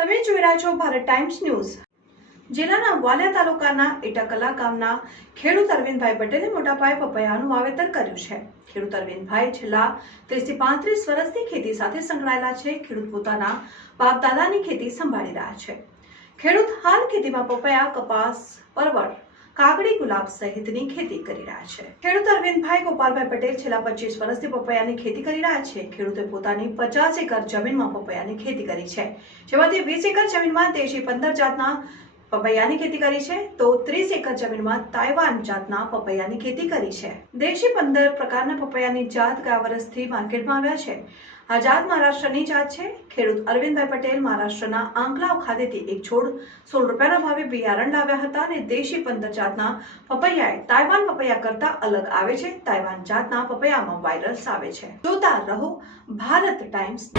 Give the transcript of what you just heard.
તમે જોઈ રહ્યા છો ભારત ટાઈમ્સ ન્યૂઝ. જિલ્લાના વાલિયા તાલુકાના ઇટાકલા ગામના ખેડૂત અરવિંદભાઈ પટેલે મોટા પાયે પપૈયાનું વાવેતર કર્યું છે. ખેડૂત અરવિંદભાઈ છેલ્લા ત્રીસથી પાંત્રીસ વર્ષથી ખેતી સાથે સંકળાયેલા છે. ખેડૂત પોતાના બાપ દાદાની ખેતી સંભાળી રહ્યા છે. ખેડૂત હાલ ખેતીમાં પપૈયા, કપાસ, પરવળ કાકડી ગુલાબ સહિતની ખેતી કરી રહ્યા છે. ખેડૂત અરવિંદભાઈ ગોપાલભાઈ પટેલ છેલ્લા પચીસ વર્ષથી પપૈયાની ખેતી કરી રહ્યા છે. ખેડૂતે પોતાની પચાસ એકર જમીનમાં પપૈયાની ખેતી કરી છે. જેમાંથી વીસ એકર જમીનમાં દેશી પંદર જાતના પપૈયાની ખેતી કરી છે તો ત્રીસ એકર જમીનમાં તાઇવાન જાતના પપૈયાની ખેતી કરી છે. દેશી પંદર પ્રકારના પપૈયાની જાત ગયા વર્ષથી માર્કેટમાં આવ્યા છે. આ જાત મહારાષ્ટ્રની જાત છે. ખેડૂત અરવિંદભાઈ પટેલ મહારાષ્ટ્રના આંકલાવ ખાતેથી એક છોડ સોળ રૂપિયાના ભાવે બિયારણ લાવ્યા હતા અને દેશી પંદર જાતના પપૈયાએ તાઇવાન પપૈયા કરતા અલગ આવે છે. તાઇવાન જાતના પપૈયામાં વાયરસ આવે છે. જોતા રહો ભારત ટાઈમ્સ.